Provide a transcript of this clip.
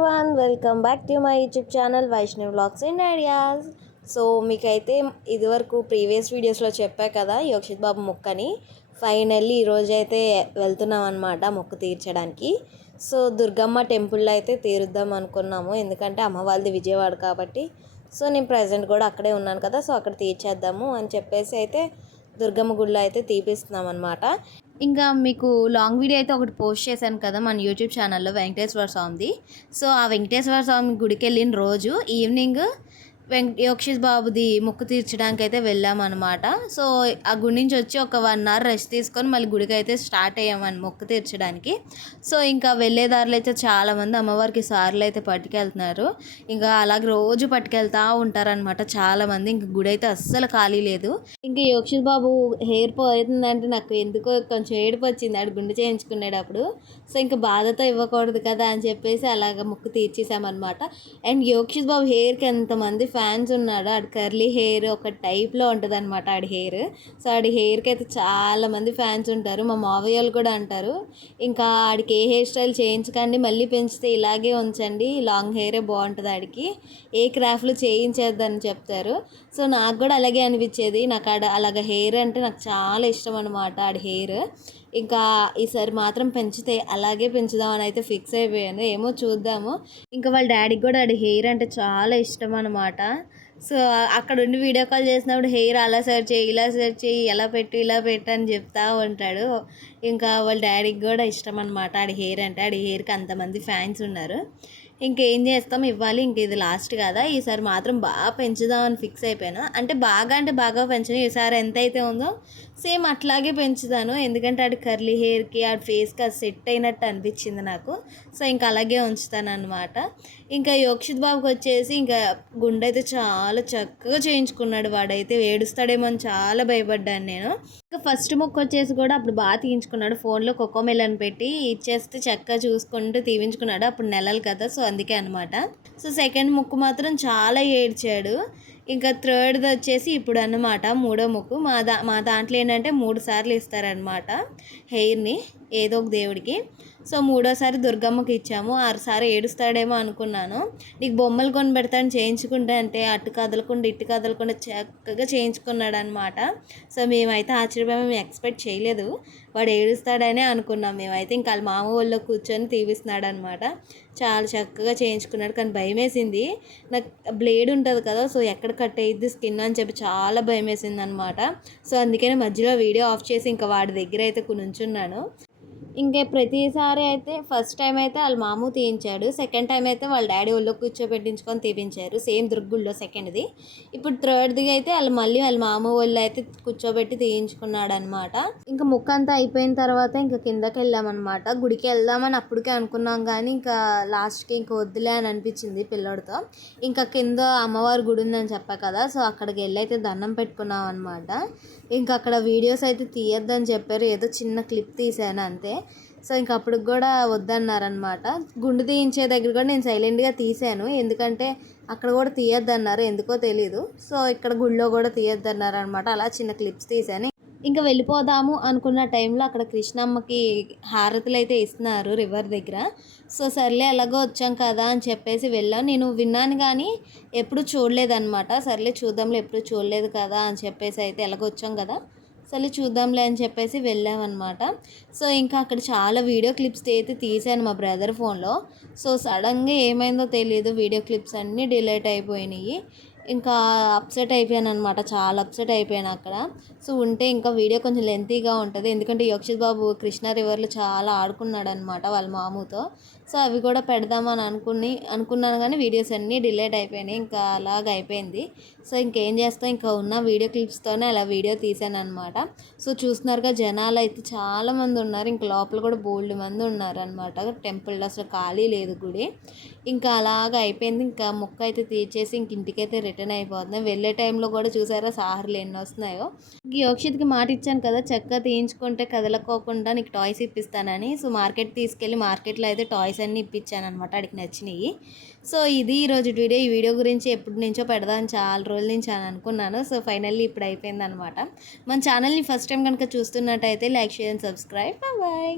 Everyone, welcome back to my YouTube channel Vaishnav vlogs and ideas. So మీకైతే ఇదివరకు previous వీడియోస్లో చెప్పా కదా యోక్షిత్ బాబు మొక్కని. ఫైనల్లీ ఈరోజు అయితే వెళ్తున్నాం అనమాట మొక్కు తీర్చడానికి. సో దుర్గమ్మ టెంపుల్లో అయితే తీరుద్దాం అనుకున్నాము, ఎందుకంటే అమ్మ వాళ్ళది విజయవాడ కాబట్టి. సో నేను ప్రజెంట్ కూడా అక్కడే ఉన్నాను కదా, సో అక్కడ తీర్చేద్దాము అని చెప్పేసి అయితే దుర్గమ్మ గుడిలో అయితే తీపిస్తున్నాం అనమాట. ఇంకా మీకు లాంగ్ వీడియో అయితే ఒకటి పోస్ట్ చేశాను కదా మన యూట్యూబ్ ఛానల్లో వెంకటేశ్వర స్వామిది. సో ఆ వెంకటేశ్వర స్వామి గుడికి వెళ్ళిన రోజు ఈవినింగ్ యోక్షిత్ బాబుది మొక్కు తీర్చడానికి అయితే వెళ్ళామన్నమాట. సో ఆ గుడి నుంచి వచ్చి ఒక 1 hour రెస్ట్ తీసుకొని మళ్ళీ గుడికి అయితే స్టార్ట్ అయ్యామని మొక్కు తీర్చడానికి. సో ఇంకా వెళ్ళేదారులు అయితే చాలామంది అమ్మవారికి సార్లు అయితే పట్టుకెళ్తున్నారు. ఇంకా అలాగే రోజు పట్టుకెళ్తూ ఉంటారనమాట చాలామంది. ఇంక గుడి అయితే అస్సలు ఖాళీ లేదు. ఇంకా యోక్షిత్ బాబు హెయిర్ పోయిందంటే నాకు ఎందుకో కొంచెం ఏడుపు వచ్చింది ఆడు గుండు చేయించుకునేటప్పుడు. సో ఇంకా బాధతో ఇవ్వకూడదు కదా అని చెప్పేసి అలాగ మొక్కు తీర్చేసామన్నమాట. అండ్ యోక్షిత్ బాబు హెయిర్కి ఎంతమంది ఫ్యాన్స్ ఉన్నాడు. ఆడి కర్లీ హెయిర్ ఒక టైప్లో ఉంటుంది అనమాట ఆడి హెయిర్. సో ఆడి హెయిర్కి అయితే చాలామంది ఫ్యాన్స్ ఉంటారు. మా మావయ్యలు కూడా అంటారు, ఇంకా ఆడికి ఏ హెయిర్ స్టైల్ చేయించకండి, మళ్ళీ పెంచితే ఇలాగే ఉంచండి, లాంగ్ హెయిరే బాగుంటుంది ఆడికి, ఏ క్రాఫ్ట్లు చేయించేద్దని చెప్తారు. సో నాకు కూడా అలాగే అనిపించేది. నాకు అలాగ హెయిర్ అంటే నాకు చాలా ఇష్టం అనమాట ఆడి హెయిర్. ఇంకా ఈసారి మాత్రం పెంచితే అలాగే పెంచుదామని అయితే ఫిక్స్ అయిపోయాను. ఏమో చూద్దాము. ఇంకా వాళ్ళ డాడీకి కూడా ఆడి హెయిర్ అంటే చాలా ఇష్టం అనమాట. సో అక్కడ ఉండి వీడియో కాల్ చేసినప్పుడు హెయిర్ అలా సెర్చ్ చేయి, ఇలా సెర్చ్ చేయి, ఎలా పెట్టు, ఇలా పెట్టు అని చెప్తా ఉంటాడు. ఇంకా వాళ్ళ డాడీకి కూడా ఇష్టం అనమాట ఆడి హెయిర్ అంటే. ఆడి హెయిర్కి అంతమంది ఫ్యాన్స్ ఉన్నారు. ఇంకేం చేస్తాం, ఇవ్వాలి. ఇంక ఇది లాస్ట్ కదా, ఈసారి మాత్రం బాగా పెంచుదామని ఫిక్స్ అయిపోయాను. అంటే బాగా పెంచను. ఈసారి ఎంత అయితే ఉందో సేమ్ అట్లాగే పెంచుతాను, ఎందుకంటే ఆడి కర్లీ హెయిర్కి ఆడి ఫేస్కి అది సెట్ అయినట్టు అనిపించింది నాకు. సో ఇంకా అలాగే ఉంచుతాను అనమాట. ఇంకా యోక్షిత్ బాబుకి వచ్చేసి ఇంకా గుండె అయితే చాలా చక్కగా చేయించుకున్నాడు. వాడైతే ఏడుస్తాడేమో అని చాలా భయపడ్డాను నేను. ఇంకా ఫస్ట్ మొక్క వచ్చేసి కూడా అప్పుడు బాగా తీయించుకున్నాడు. ఫోన్లో కోకోమెలన్ పెట్టి ఇచ్చేస్తే చక్కగా చూసుకుంటూ తీయించుకున్నాడు. అప్పుడు నెలలు కదా, సో అందుకే అనమాట. సో సెకండ్ ముక్కు మాత్రం చాలా ఏడ్చాడు. ఇంకా థర్డ్ది వచ్చేసి ఇప్పుడు అన్నమాట మూడో ముక్కు. మా దాంట్లో ఏంటంటే 3 సార్లు ఇస్తారనమాట హెయిర్ని ఏదో ఒక దేవుడికి. సో మూడోసారి దుర్గమ్మకి ఇచ్చాము. 6 సార్లు ఏడుస్తాడేమో అనుకున్నాను. నీకు బొమ్మలు కొని పెడతాను చేయించుకుంటా అంటే అటు కదలకుండా ఇటు కదలకుండా చక్కగా చేయించుకున్నాడు అనమాట. సో మేమైతే ఆశ్చర్యపోయి మేము ఎక్స్పెక్ట్ చేయలేదు వాడు ఏడుస్తాడనే అనుకున్నాం మేమైతే. ఇంకా వాళ్ళ మామ వాళ్ళలో కూర్చొని తీపిస్తున్నాడు అనమాట. చాలా చక్కగా చేయించుకున్నాడు. కానీ భయం వేసింది నాకు, బ్లేడ్ ఉంటుంది కదా, సో ఎక్కడ కట్ అయ్యిద్ది స్కిన్ అని చెప్పి చాలా భయం వేసింది అనమాట. సో అందుకనే మధ్యలో వీడియో ఆఫ్ చేసి ఇంకా వాడి దగ్గర అయితే నుంచున్నాను. ఇంకా ప్రతిసారి అయితే ఫస్ట్ టైం అయితే వాళ్ళ మాము తీయించాడు, సెకండ్ టైం అయితే వాళ్ళ డాడీ ఒళ్ళో కూర్చోబెట్టించుకొని తీపించారు సేమ్ దుర్గుల్లో సెకండ్ది. ఇప్పుడు థర్డ్ది అయితే వాళ్ళ మామ వాళ్ళు అయితే కూర్చోబెట్టి తీయించుకున్నాడు అనమాట. ఇంకా ముక్క అంతా అయిపోయిన తర్వాత ఇంకా కిందకి వెళ్ళామన్నమాట. గుడికి వెళ్దామని అప్పటికే అనుకున్నాం, కానీ ఇంకా లాస్ట్కి ఇంకా వద్దులే అని అనిపించింది పిల్లోడితో. ఇంకా కింద అమ్మవారి గుడి ఉందని చెప్పా కదా, సో అక్కడికి వెళ్ళి అయితే దండం పెట్టుకున్నాం అనమాట. ఇంకా అక్కడ వీడియోస్ అయితే తీయొద్దని చెప్పారు, ఏదో చిన్న క్లిప్ తీసాను అంతే. సో ఇంక అప్పటికి కూడా వద్దన్నారనమాట. గుండు తీయించే దగ్గర కూడా నేను సైలెంట్గా తీసాను, ఎందుకంటే అక్కడ కూడా తీయొద్దన్నారు, ఎందుకో తెలీదు. సో ఇక్కడ గుడిలో కూడా తీయొద్దన్నారు అనమాట. అలా చిన్న క్లిప్స్ తీసాను. ఇంకా వెళ్ళిపోదాము అనుకున్న టైంలో అక్కడ కృష్ణమ్మకి హారతులు అయితే ఇస్తున్నారు రివర్ దగ్గర. సో సర్లే ఎలాగో వచ్చాం కదా అని చెప్పేసి వెళ్ళాం. నేను విన్నాను కానీ ఎప్పుడు చూడలేదన్నమాట. సర్లే చూద్దాంలే, ఎప్పుడు చూడలేదు కదా అని చెప్పేసి అయితే ఎలాగో వచ్చాం కదా, సరే చూద్దాంలే అని చెప్పేసి వెళ్ళామన్నమాట. సో ఇంకా అక్కడ చాలా వీడియో క్లిప్స్ అయితే తీసాను మా బ్రదర్ ఫోన్లో. సో సడన్గా ఏమైందో తెలియదు, వీడియో క్లిప్స్ అన్నీ డిలీట్ అయిపోయినాయి. ఇంకా అప్సెట్ అయిపోయాను అనమాట, చాలా అప్సెట్ అయిపోయాను అక్కడ. సో ఉంటే ఇంకా వీడియో కొంచెం లెంతీగా ఉంటుంది, ఎందుకంటే యోక్షిత్ బాబు కృష్ణా రివర్లో చాలా ఆడుకున్నాడు అనమాట వాళ్ళ మామూతో. సో అవి కూడా పెడదామని అనుకున్నాను కానీ వీడియోస్ అన్నీ డిలీట్ అయిపోయినాయి. ఇంకా అలాగ అయిపోయింది. సో ఇంకేం చేస్తాం, ఇంకా ఉన్న వీడియో క్లిప్స్తోనే అలా వీడియో తీసాను అనమాట. సో చూస్తున్నారుగా జనాలు అయితే చాలామంది ఉన్నారు. ఇంకా లోపల కూడా బోల్డ్ మంది ఉన్నారు అనమాట. టెంపుల్లో అసలు ఖాళీ లేదు గుడి. ఇంకా అలాగ అయిపోయింది. ఇంకా మొక్క అయితే తీర్చేసి ఇంక ఇంటికైతే రిటర్న్ అయిపోతున్నాయి. వెళ్ళే టైంలో కూడా చూసారా సార్లు ఎన్ని వస్తున్నాయో. యోక్షిత్కి మాట ఇచ్చాను కదా, చక్కగా తీయించుకుంటే కదలకోకుండా నీకు టాయ్స్ ఇప్పిస్తానని. సో మార్కెట్ తీసుకెళ్ళి మార్కెట్లో అయితే టాయ్స్ అన్నీ ఇప్పించాను అనమాట, ఆడికి నచ్చినాయి. సో ఇది ఈరోజు వీడియో. ఈ వీడియో గురించి ఎప్పటి నుంచో పెడదామని చాలా రోజుల నుంచి అని అనుకున్నాను. సో ఫైనల్లీ ఇప్పుడు అయిపోయింది అనమాట. మన ఛానల్ని ఫస్ట్ టైం కనుక చూస్తున్నట్టయితే like, share and subscribe. Bye.